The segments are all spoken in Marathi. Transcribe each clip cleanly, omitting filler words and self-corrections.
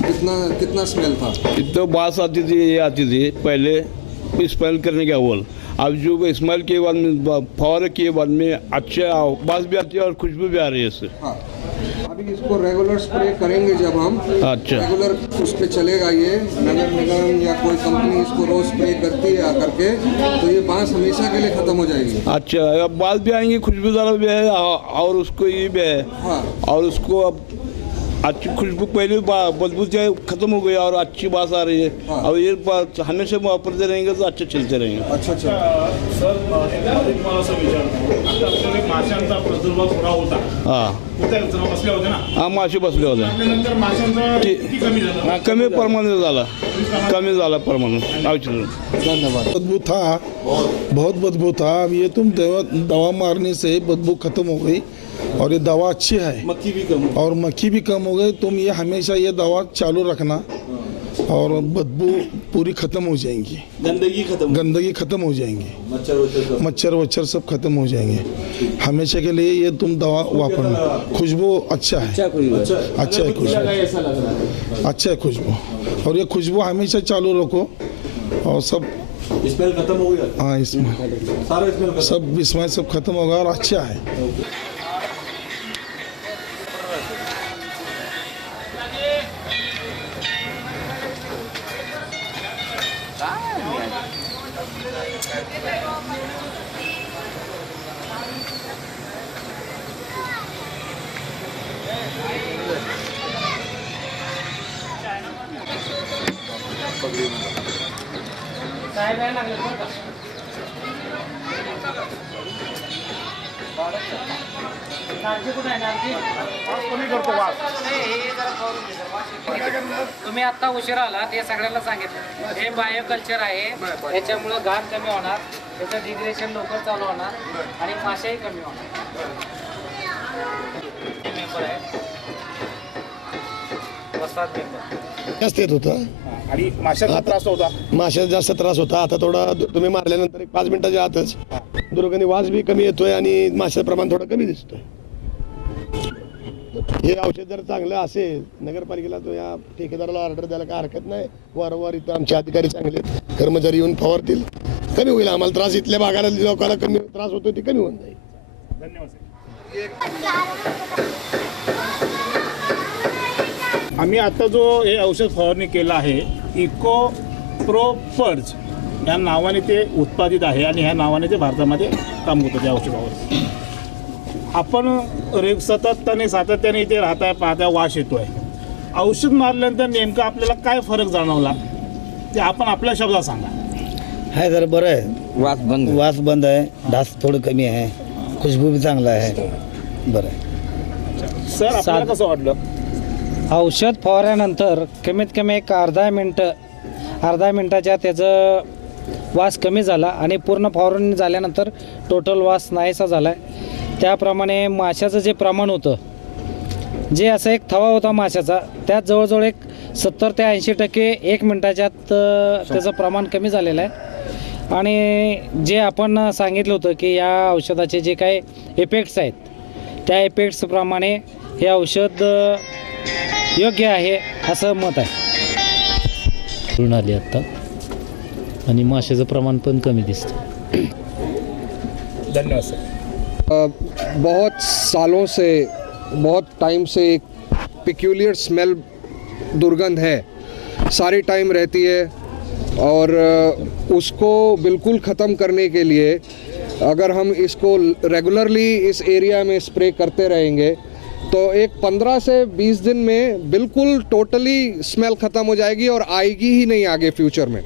कितना कितना स्मेल था? तो बास आती थी, ये आती थी पहले स्मेल करने के अव्वल। अब जो स्मेल के बाद में फवारे के बाद में अच्छा बास भी आती है और खुशबू भी आ रही है इससे। हाँ। अभी इसको रेगुलर स्प्रे करेंगे जब हम, अच्छा रेगुलर उस पर चलेगा ये, नगर निगम या कोई कंपनी इसको रोज स्प्रे करती है आकर के, तो ये बांस हमेशा के लिए खत्म हो जाएगी। अच्छा, अब बास भी आएंगे, खुशबूदार भी है और उसको ये भी है। हाँ। और उसको अब अच्छी खुशबू पहले बदबू जो खत्म हो गई और अच्छी बात आ रही है। हाँ। अब ये बात हमेशा वापरते रहेंगे तो अच्छे चलते रहेंगे। अच्छा अच्छा। सर मला असं विचारतो, आता आपल्याकडे माशांचा प्रादुर्भाव थोडा होता, हां बसले होते ना, हां मासे बसले होते, त्यानंतर माशांचा किती कमी झाला? हां कमी प्रमाणात झाला, कमी झाला प्रमाण औषध। धन्यवाद। बदबू था, बहुत बदबू था। अब ये तुम दवा मारने से बदबू खत्म हो गई और ये दवा अच्छी है, मक्खी भी कम और मक्खी भी कम हो गई। तुम ये हमेशा ये दवा चालू रखना और बदबू पूरी खत्म हो जाएंगी, गंदगी खत्म हो जाएंगी, मच्छर वच्छर सब खत्म हो जाएंगे। हमेशा के लिए ये तुम दवा वापरना। खुशबू अच्छा है, अच्छा है खुशबू, अच्छा है खुशबू, और ये खुशबू हमेशा चालू रखो और सब स्मेल खत्म हो गया। हाँ इसमें सारा स्मेल सब इसमें सब खत्म होगा और अच्छा है। तुम्ही आता उशिरा आलात हे सगळ्यांना सांगितलं, हे बायोकल्चर आहे, त्याच्यामुळं घाण कमी होणार, त्याचं डिग्रेशन लवकर चालू होणार आणि माशाही कमी होणार। मेंबर आहे वस्ताद मेंबर जास्त येत होता आणि माशांचा त्रास होता, माशाचा जास्त त्रास होता। आता थोडा तुम्ही मारल्यानंतर 5 मिनिटाच्या आतच दुर्गंधी वास बी कमी येतोय आणि माशाचं प्रमाण थोडं कमी दिसतोय। हे औषध जर चांगलं असेल, नगरपालिकेला तो या ठेकेदाराला ऑर्डर द्यायला काय हरकत नाही। वारंवार इथं आमचे अधिकारी चांगले आहेत, कर्मचारी येऊन फवारतील, कमी होईल आम्हाला त्रास। इथल्या भागाला लोकांना कमी त्रास होतो ते कमी होऊन जाईल। धन्यवाद सर। आम्ही आता जो हे औषध फवारणी केलं आहे, इको प्रो पर्ज या नावाने ते उत्पादित आहे आणि ह्या नावाने ते भारतामध्ये काम होतं त्या औषधावर। आपण सातत्याने इथे राहताय, पाहताय, वास येतोय। औषध मारल्यानंतर नेमकं आपल्याला काय फरक जाणवला ते आपण आपल्या शब्दात सांगा। है जरा बरं आहे, वास बंद आहे, डास थोडं कमी आहे, खुशबू भी चांगला आहे, बरं आहे। सर आपल्याला कसं वाटलं? औषध फवारल्यानंतर कमीत कमी एक अर्धा मिनटाच्या त्याचं वास कमी झाला आणि पूर्ण फवारणी झाल्यानंतर टोटल वास नाहीसा झाला आहे। त्याप्रमाणे माशाचं जे प्रमाण होतं, जे असं एक थवा होता माशाचा, त्यात जवळजवळ एक 70 ते 80% 1 मिनटाच्यात त्याचं प्रमाण कमी झालेलं आहे। आणि जे आपण सांगितलं होतं की या औषधाचे जे काही इफेक्ट्स आहेत, त्या इफेक्ट्सप्रमाणे हे औषध योग्य आहे असं मत आहे। पूर्ण आली आत्ता आणि माशाचं प्रमाण पण कमी दिसतं। धन्यवाद सर। बहुत सालों से, बहुत टाइम से एक पिक्यूलियर स्मेल दुर्गंध है, सारी टाइम रहती है, और उसको बिल्कुल ख़त्म करने के लिए अगर हम इसको रेगुलरली इस एरिया में स्प्रे करते रहेंगे तो एक 15 से 20 दिन में बिल्कुल टोटली स्मेल ख़त्म हो जाएगी और आएगी ही नहीं आगे फ्यूचर में।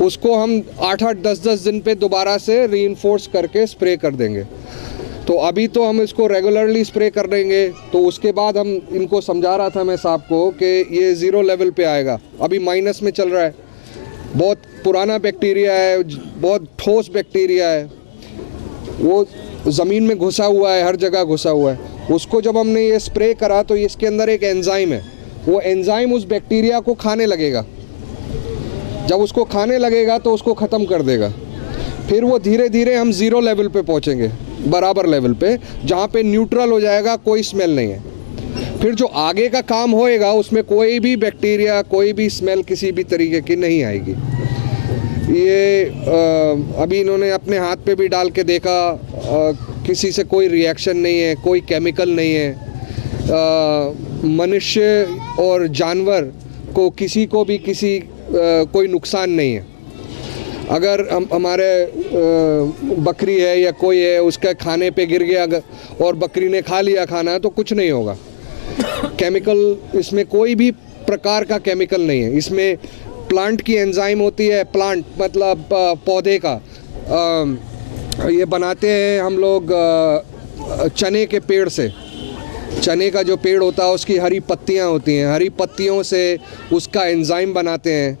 उसको हम 8-8, 10-10 दिन पे दोबारा से रीइंफोर्स करके स्प्रे कर देंगे। तो अभी तो हम इसको रेगुलरली स्प्रे कर देंगे, तो उसके बाद हम इनको समझा रहा था मैं साहब को कि ये 0 लेवल पे आएगा, अभी माइनस में चल रहा है, बहुत पुराना बैक्टीरिया है, बहुत ठोस बैक्टीरिया है, वो ज़मीन में घुसा हुआ है, हर जगह घुसा हुआ है। उसको जब हमने ये स्प्रे करा तो इसके अंदर एक एंजाइम है, वो एंजाइम उस बैक्टीरिया को खाने लगेगा। जब उसको खाने लगेगा तो उसको ख़त्म कर देगा। फिर वो धीरे धीरे हम ज़ीरो लेवल पे पहुँचेंगे, बराबर लेवल पे, जहाँ पे न्यूट्रल हो जाएगा, कोई स्मेल नहीं है। फिर जो आगे का काम होएगा उसमें कोई भी बैक्टीरिया, कोई भी स्मेल किसी भी तरीके की नहीं आएगी। ये अभी इन्होंने अपने हाथ पे भी डाल के देखा, किसी से कोई रिएक्शन नहीं है, कोई केमिकल नहीं है। मनुष्य और जानवर को किसी को भी कोई नुकसान नहीं है। अगर हमारे बकरी है या कोई है, उसका खाने पे गिर गया और बकरी ने खा लिया खाना, तो कुछ नहीं होगा। केमिकल, इसमें कोई भी प्रकार का केमिकल नहीं है। इसमें प्लांट की एंजाइम होती है, प्लांट मतलब पौधे का। ये बनाते हैं हम लोग चने के पेड़ से। चने का जो पेड़ होता है उसकी हरी पत्तियां होती हैं, हरी पत्तियों से उसका एंजाइम बनाते हैं,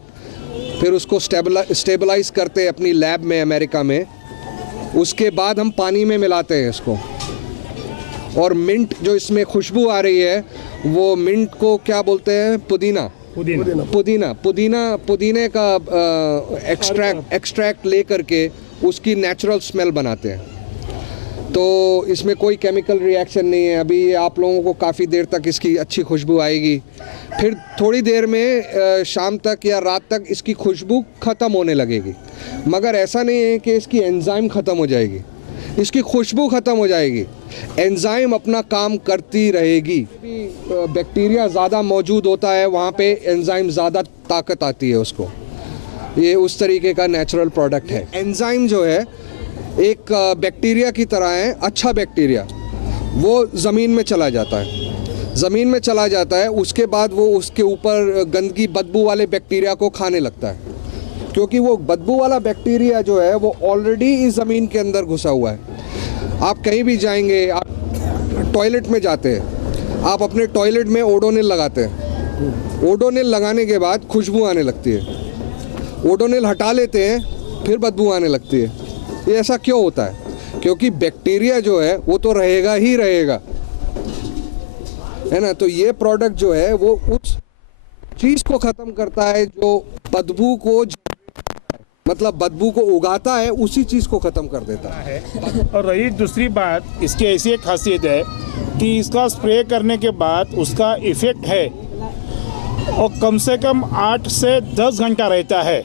फिर उसको स्टेबलाइज करते हैं अपनी लैब में अमेरिका में। उसके बाद हम पानी में मिलाते हैं इसको। और मिंट जो इसमें खुशबू आ रही है, वो मिंट को क्या बोलते हैं, पुदीना। पुदीने का एक्सट्रैक्ट ले करके उसकी नेचुरल स्मेल बनाते हैं। तो इसमें कोई केमिकल रिएक्शन नहीं है। अभी आप लोगों को काफ़ी देर तक इसकी अच्छी खुशबू आएगी, फिर थोड़ी देर में शाम तक या रात तक इसकी खुशबू ख़त्म होने लगेगी। मगर ऐसा नहीं है कि इसकी एंजाइम ख़त्म हो जाएगी, इसकी खुशबू ख़त्म हो जाएगी, एंजाइम अपना काम करती रहेगी। बैक्टीरिया ज़्यादा मौजूद होता है वहाँ पे एंजाइम ज़्यादा ताकत आती है उसको। ये उस तरीके का नेचुरल प्रोडक्ट है। एंजाइम जो है एक बैक्टीरिया की तरह है, अच्छा बैक्टीरिया। वो ज़मीन में चला जाता है, ज़मीन में चला जाता है, उसके बाद वो उसके ऊपर गंदगी बदबू वाले बैक्टीरिया को खाने लगता है, क्योंकि वो बदबू वाला बैक्टीरिया जो है वो ऑलरेडी इस ज़मीन के अंदर घुसा हुआ है। आप कहीं भी जाएंगे, आप टॉयलेट में जाते हैं, आप अपने टॉयलेट में ओडोनिल लगाते हैं। ओडोनिल लगाने के बाद खुशबू आने लगती है, ओडोनिल हटा लेते हैं, फिर बदबू आने लगती है। ये ऐसा क्यों होता है? क्योंकि बैक्टीरिया जो है वो तो रहेगा ही रहेगा, है ना। तो ये प्रोडक्ट जो है वो उस चीज़ को ख़त्म करता है जो बदबू को, मतलब बदबू को उगाता है, उसी चीज़ को ख़त्म कर देता है। और रही दूसरी बात, इसकी ऐसी एक खासियत है कि इसका स्प्रे करने के बाद उसका इफ़ेक्ट है और कम से कम 8 से 10 घंटा रहता है।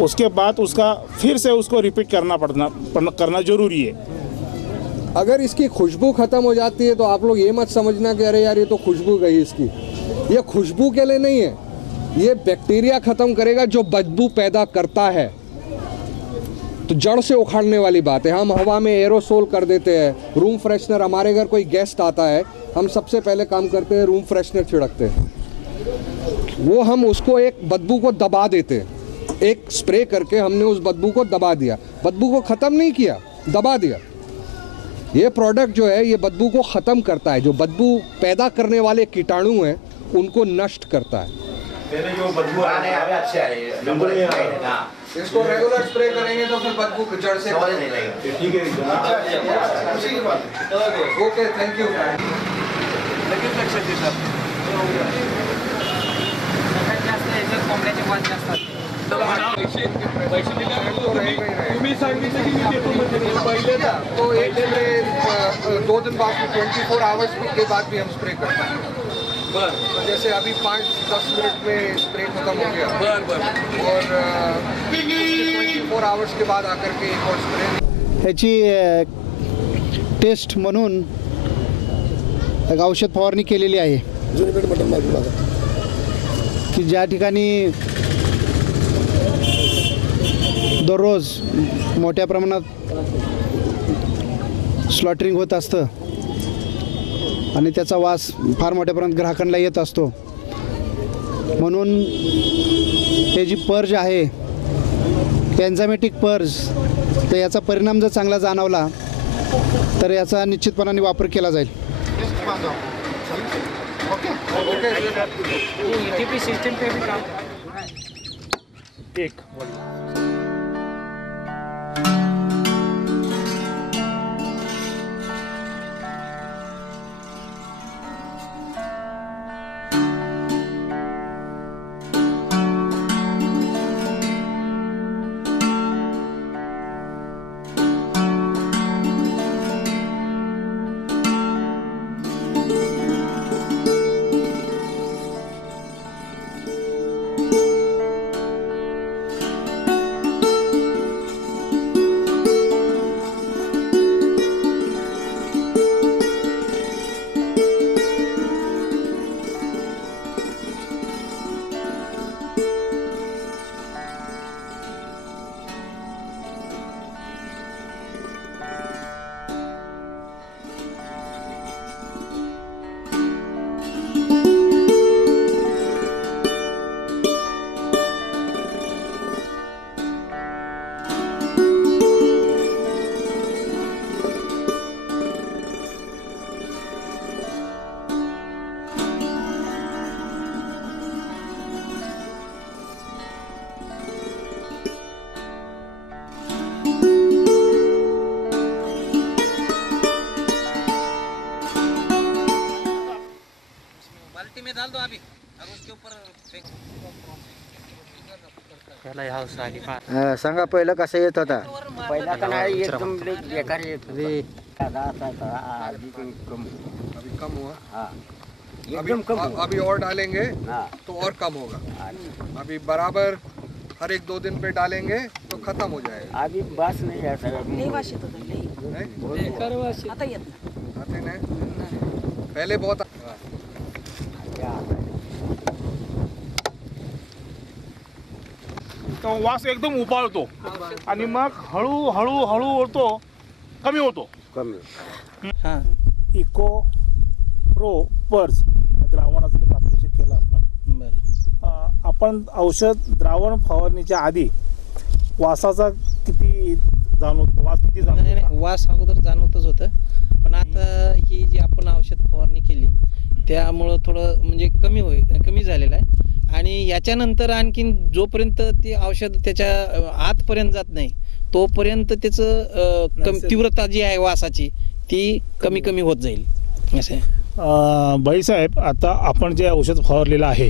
उसके बाद उसका फिर से उसको रिपीट करना ज़रूरी है। अगर इसकी खुशबू ख़त्म हो जाती है तो आप लोग ये मत समझना कि अरे यार ये तो खुशबू गई इसकी। ये खुशबू के लिए नहीं है, ये बैक्टीरिया ख़त्म करेगा जो बदबू पैदा करता है। तो जड़ से उखाड़ने वाली बात है। हम हवा में एरोसोल कर देते हैं, रूम फ्रेशनर। हमारे घर कोई गेस्ट आता है, हम सबसे पहले काम करते हैं रूम फ्रेशनर छिड़कते हैं। वो हम उसको एक बदबू को दबा देते हैं, एक स्प्रे करके हमने उस बदबू को दबा दिया। बदबू को ख़त्म नहीं किया, दबा दिया। ये प्रोडक्ट जो है ये बदबू को ख़त्म करता है, जो बदबू पैदा करने वाले कीटाणु हैं उनको नष्ट करता है। इसको रेगुलर स्प्रे करेंगे तो फिर बदबू जड़ से ठीक है। Okay, thank you. तुम्ही सांगितलं की मी देतो म्हणजे तो एक स्प्रे 2 दिन बाद 24 आवर्स के बाद भी हम स्प्रे करते हैं। तो जैसे अभी 5-10 मिनट में स्प्रे खत्म हो गया, और 24 आवर्स के बाद आकर के एक और स्प्रे। ह्याची टेस्ट म्हणून एक औषध फवारणी केलेली आहे की ज्या ठिकाणी दररोज मोठ्या प्रमाणात स्लॉटरिंग होत असतं आणि त्याचा वास फार मोठ्या प्रमाणात ग्राहकांना येत असतो। म्हणून हे जी पर्ज आहे, एन्झायमॅटिक पर्ज, तर याचा परिणाम जर चांगला जाणवला तर याचा निश्चितपणाने वापर केला जाईल। एक सांगा पहिलं कसं येत होता पहिला का नाही एकदम बेकार येत अभी कम हुआ अभी अभी और डालेंगे तो और कम होगा अभी बराबर हर एक 2 दिन पे डालेंगे तो खत्म हो जाएगा अभी बस नहीं है सर आते नहीं पहले बहुत तो वास एकदम उपाळतो आणि मग हळूहळू होतो कमी होतो इको प्रो पर्स द्रावणाचं जे प्रात्यक्षिक केलं आपण औषध द्रावण फवारणीच्या आधी वासाचा किती जाणवतो वास किती जाणवतो वास अगोदर जाणवतच होतं पण आता ही जी आपण औषध फवारणी केली त्यामुळं थोडं म्हणजे कमी झालेलं आहे आणि याच्यानंतर आणखीन जोपर्यंत ते औषध त्याच्या आतपर्यंत जात नाही तोपर्यंत त्याचं तीव्रता जी आहे वासाची ती कमी होत जाईल असं आहे. बाईसाहेब आता आपण जे औषध फवारलेलं आहे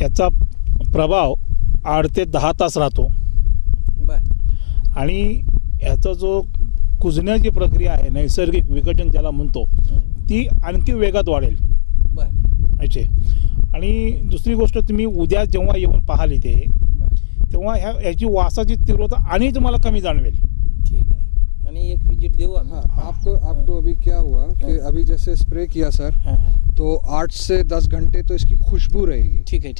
याचा प्रभाव 8 ते 10 तास राहतो आणि याचा जो कुजण्याची प्रक्रिया आहे नैसर्गिक विघटन ज्याला म्हणतो ती आणखी वेगात वाढेल याचे आणि दुसरी गोष्ट तुम्ही उद्या जेव्हा येऊन पाहाल इथे तेव्हा याची वासाची तीव्रता आणि तुम्हाला कमी जाणवेल. ठीक आहे आणि एक विजिट देऊ हाँ आपको अभी क्या हुआ कि अभी जैसे स्प्रे किया सर तो 8 से 10 घंटे तो इसकी खुशबू रहेगी. ठीक है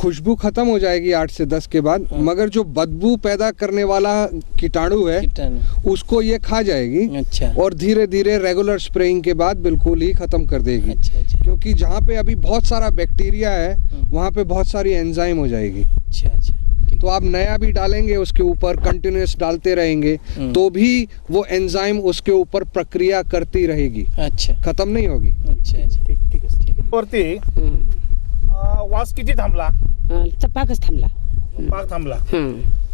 खुशबू खत्म हो जाएगी 8 से 10 के बाद मगर जो बदबू पैदा करने वाला कीटाणु है उसको ये खा जाएगी. अच्छा और धीरे धीरे रेगुलर स्प्रेइंग के बाद बिल्कुल ही खत्म कर देगी. अच्छा क्योंकि जहाँ पे अभी बहुत सारा बैक्टीरिया है वहाँ पे बहुत सारी एंजाइम हो जाएगी. अच्छा तो आप नया भी डालेंगे उसके ऊपर कंटिन्यूस डालते रहेंगे तो भी वो एंजाइम उसके ऊपर प्रक्रिया करती रहेगी. अच्छा खत्म नहीं होगी. अच्छा ठीक आहे वरती वास किती थांबला पाकच थांबला पाक थांबला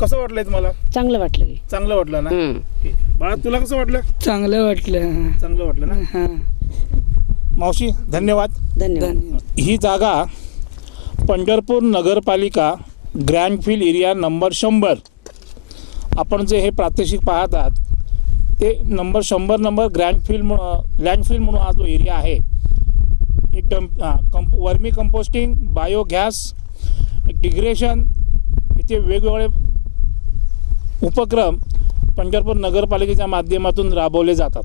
कसं वाटलंय तुम्हाला चांगलं वाटलं चांगलं वाटलं ना ठीक आहे. बाळा तुला कसं वाटलं चांगलं वाटलं ना मावशी धन्यवाद. ही जागा पंढरपूर नगरपालिका ग्रँडफिल एरिया नंबर 100 आपण जे हे प्रात्यक्षिक पाहत आहात ते नंबर 100 नंबर लँडफिल म्हणून हा जो एरिया आहे एक वर्मी कंपोस्टिंग बायोगॅस डिग्रेशन इथे वेगवेगळे उपक्रम पंढरपूर नगरपालिकेच्या माध्यमातून राबवले जातात.